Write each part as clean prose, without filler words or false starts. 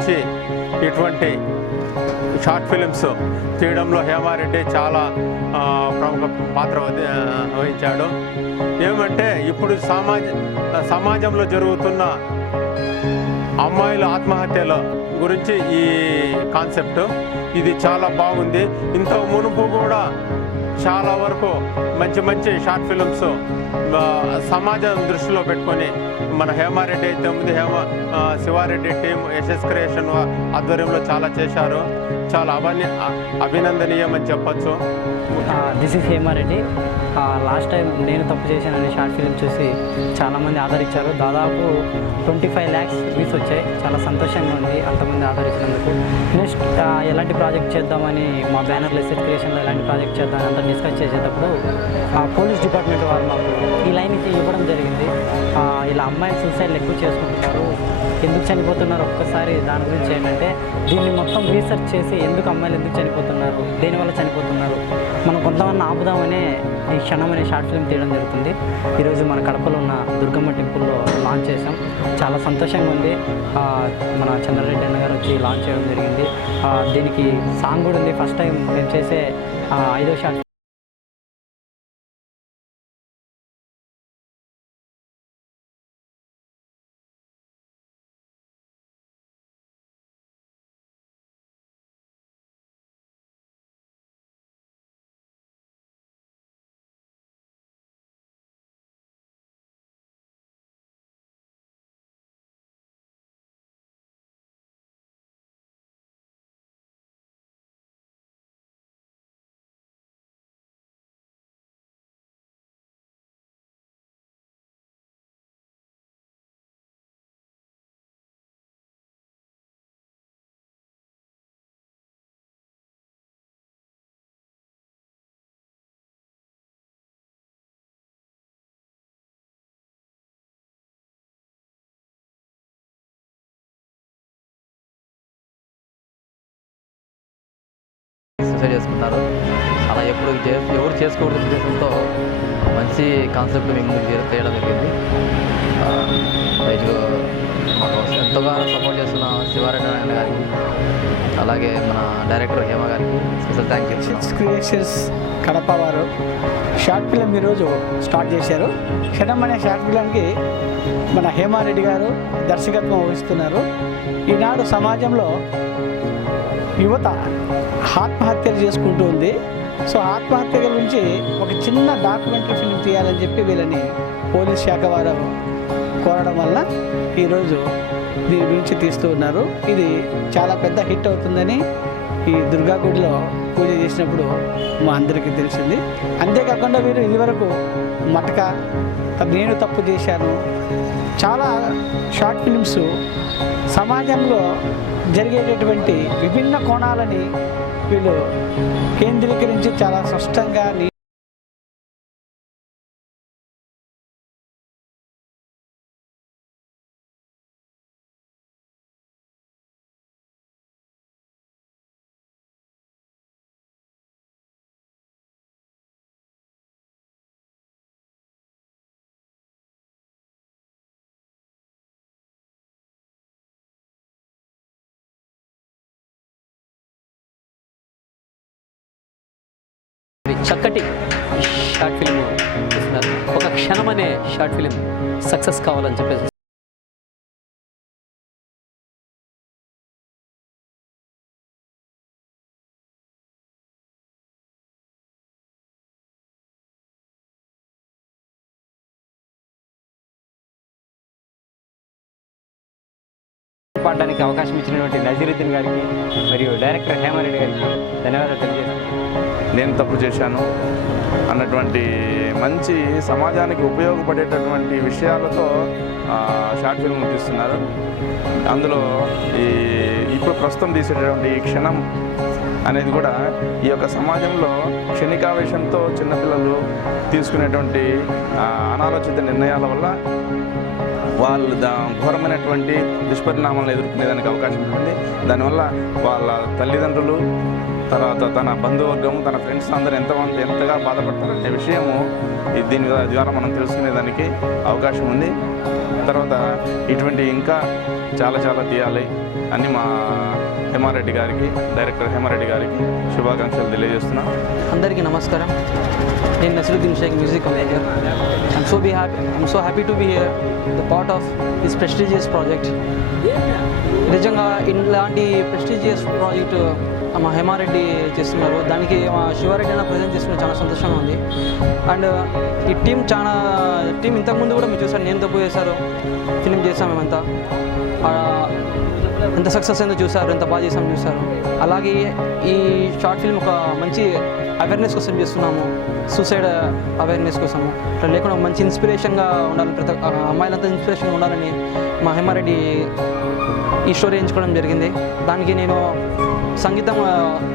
గురించి ఇటువంటి short films తీయడంలో Hema Reddy చాలా ప్రముఖ పాత్ర వహించాడు. ఏమంటే ఇప్పుడు సమాజంలో జరుగుతున్న అమ్మాయిల ఆత్మహత్యల గురించి ఈ కాన్సెప్ట్ ఇది చాలా బాగుంది. ఇంత మునుపు కూడా చాలా వరకు మంచి మంచి షార్ట్ ఫిలిమ్స్ సమాజం దృష్టిలో పెట్టుకొని మన హేమారెడ్డి అయితే ముందు శివారెడ్డి టీం యశస్ క్రియేషన్ ఆధ్వర్యంలో చాలా చేశారు. చాలా అభినందనీయం అని చెప్పచ్చు. This is Hema Reddy. Last time నేను తప్పు చేశానని షార్ట్ ఫిలిం చూసి చాలామంది ఆదరించారు. దాదాపు 25 lakhs వ్యూస్ వచ్చాయి. చాలా సంతోషంగా ఉంది అంతమంది ఆదరించినందుకు. నెక్స్ట్ ఎలాంటి ప్రాజెక్ట్ చేద్దామని మా బ్యానర్లో యశస్ క్రియేషన్లో ఎలాంటి ప్రాజెక్ట్ చేద్దామని అంతా డిస్కస్ చేసేటప్పుడు పోలీస్ డిపార్ట్మెంట్ వాళ్ళు మాకు ఈ లైన్ ఇవ్వడం జరిగింది. ఇలా అమ్మాయిలు సూసైడ్లు ఎక్కువ చేసుకుంటున్నారు, ఎందుకు చనిపోతున్నారు, ఒక్కసారి దాని గురించి ఏంటంటే దీన్ని మొత్తం రీసెర్చ్ చేసి ఎందుకు అమ్మాయిలు ఎందుకు చనిపోతున్నారు, దేనివల్ల చనిపోతున్నారు, మనం కొంతమంది ఆపుదామనే ఈ క్షణం అనే షార్ట్ ఫిల్మ్ తీయడం జరుగుతుంది. ఈరోజు మన కడపలో ఉన్న దుర్గమ్మ టెంపుల్లో లాంచ్ చేసాం. చాలా సంతోషంగా ఉంది. మన చంద్రరెడ్డి అన్న గారు వచ్చి లాంచ్ చేయడం జరిగింది. దీనికి సాంగ్ కూడా ఉంది. ఫస్ట్ టైం మేము చేసే 5వ షార్ట్ సూసైడ్ చేసుకున్నారు. అలా ఎవరు చేసుకోకూడదు ఉద్దేశంతో మంచి కాన్సెప్ట్ మేము చేయడం జరిగింది. మాకు ఎంతగానో సపోర్ట్ చేస్తున్న శివారెడ్డి నారాయణ గారికి, అలాగే మన డైరెక్టర్ హేమ గారికి special thank you. Creations Kadapa వారు షార్ట్ ఫిలిం ఈరోజు స్టార్ట్ చేశారు. క్షణం అనే షార్ట్ ఫిలింకి మన హేమారెడ్డి గారు దర్శకత్వం వహిస్తున్నారు. ఈనాడు సమాజంలో యువత ఆత్మహత్యలు చేసుకుంటూ ఉంది. సో ఆత్మహత్యల గురించి ఒక చిన్న డాక్యుమెంటరీ ఫిల్మ్ తీయాలని చెప్పి వీళ్ళని పోలీస్ శాఖ వారు కోరడం వల్ల ఈరోజు దీని గురించి తీస్తూ ఉన్నారు. ఇది చాలా పెద్ద హిట్ అవుతుందని ఈ దుర్గా గుడిలో పూజ చేసినప్పుడు మా అందరికీ తెలిసింది. అంతేకాకుండా వీరు ఇదివరకు మటక, నేను తప్పు చేశాను, చాలా షార్ట్ ఫిల్మ్స్ సమాజంలో జరిగేటటువంటి విభిన్న కోణాలని వీళ్ళు కేంద్రీకరించి చాలా స్పష్టంగా చక్కటి షార్ట్ ఫిల్మ్ చేస్తున్నారు. ఒక క్షణం అనే షార్ట్ ఫిల్మ్ సక్సెస్ కావాలని చెప్పేసి పాడడానికి అవకాశం ఇచ్చినటువంటి నజీరుద్దీన్ గారికి మరియు డైరెక్టర్ హేమారెడ్డి గారికి ధన్యవాదాలు తెలియజేస్తున్నాను. నేను తప్పు చేశాను అన్నటువంటి మంచి సమాజానికి ఉపయోగపడేటటువంటి విషయాలతో షార్ట్ ఫిల్మ్ తీస్తున్నారు. అందులో ఇప్పుడు ప్రస్తుతం తీసేటటువంటి ఈ క్షణం అనేది కూడా ఈ యొక్క సమాజంలో క్షణికావేశంతో చిన్నపిల్లలు తీసుకునేటువంటి అనాలోచిత నిర్ణయాల వల్ల వాళ్ళు ఘోరమైనటువంటి దుష్పరిణామాలను ఎదుర్కొనేదానికి అవకాశం ఉంటుంది. దానివల్ల వాళ్ళ తల్లిదండ్రులు తర్వాత తన బంధువర్గము, తన ఫ్రెండ్స్ అందరూ ఎంతగా బాధపడతారనే విషయము దీని ద్వారా మనం తెలుసుకునేదానికి అవకాశం ఉంది. తర్వాత ఇటువంటి ఇంకా చాలా తీయాలి అని మా హేమారెడ్డి గారికి, డైరెక్టర్ హేమారెడ్డి గారికి శుభాకాంక్షలు తెలియజేస్తున్నాం. అందరికీ నమస్కారం. నేను Nasaruddin Shaik, music composer. I'm so happy to be here, the part of this prestigious project. నిజంగా ఇలాంటి ప్రెస్టీజియస్ ప్రాజెక్ట్ మా హేమారెడ్డి చేస్తున్నారు. దానికి మా శివారెడ్డి అన్న ప్రజెంట్ చేస్తున్న చాలా సంతోషంగా ఉంది. అండ్ ఈ టీం ఇంతకుముందు కూడా మీరు చూసారు, నేను తప్పు చేశారు ఫిలిం చేసాం. మేమంతా ఎంత సక్సెస్ అయిందో చూసారు, ఎంత బాగా చేసామో చూసారు. అలాగే ఈ షార్ట్ ఫిల్మ్ ఒక మంచి అవేర్నెస్ కోసం చేస్తున్నాము, సూసైడ్ అవేర్నెస్ కోసము. అట్లా లేకుండా మంచి ఇన్స్పిరేషన్గా ఉండాలని, ప్రతి అమ్మాయిలంతా ఇన్స్పిరేషన్గా ఉండాలని మా హేమారెడ్డి ఈ స్టోరీ ఎంచుకోవడం జరిగింది. దానికి నేను సంగీతం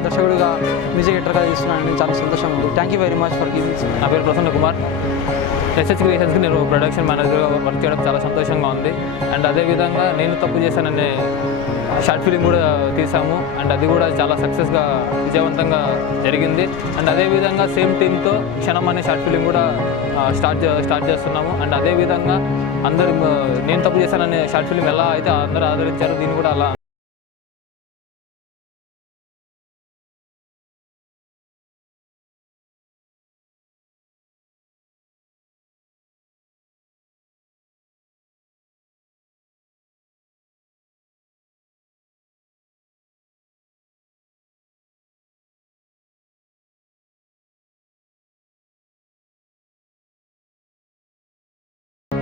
దర్శకుడిగా, మ్యూజిక్ డైరెక్టర్గా చేస్తున్నానని చాలా సంతోషంగా ఉంది. Thank you very much for giving. నా పేరు ప్రసన్న కుమార్. ఎస్హెచ్ క్రియేషన్స్కి నేను ప్రొడక్షన్ మేనేజర్గా వర్క్ చేయడం చాలా సంతోషంగా ఉంది. అండ్ అదేవిధంగా నేను తప్పు చేశాననే షార్ట్ ఫిలిం కూడా తీసాము. అండ్ అది కూడా చాలా సక్సెస్గా, విజయవంతంగా జరిగింది. అండ్ అదేవిధంగా సేమ్ టీమ్తో క్షణం అనే షార్ట్ ఫిలిం కూడా స్టార్ట్ చేస్తున్నాము. అండ్ అదేవిధంగా అందరూ నేను తప్పు చేశాననే షార్ట్ ఫిలిం ఎలా అయితే అందరూ ఆదరించారో దీన్ని కూడా అలా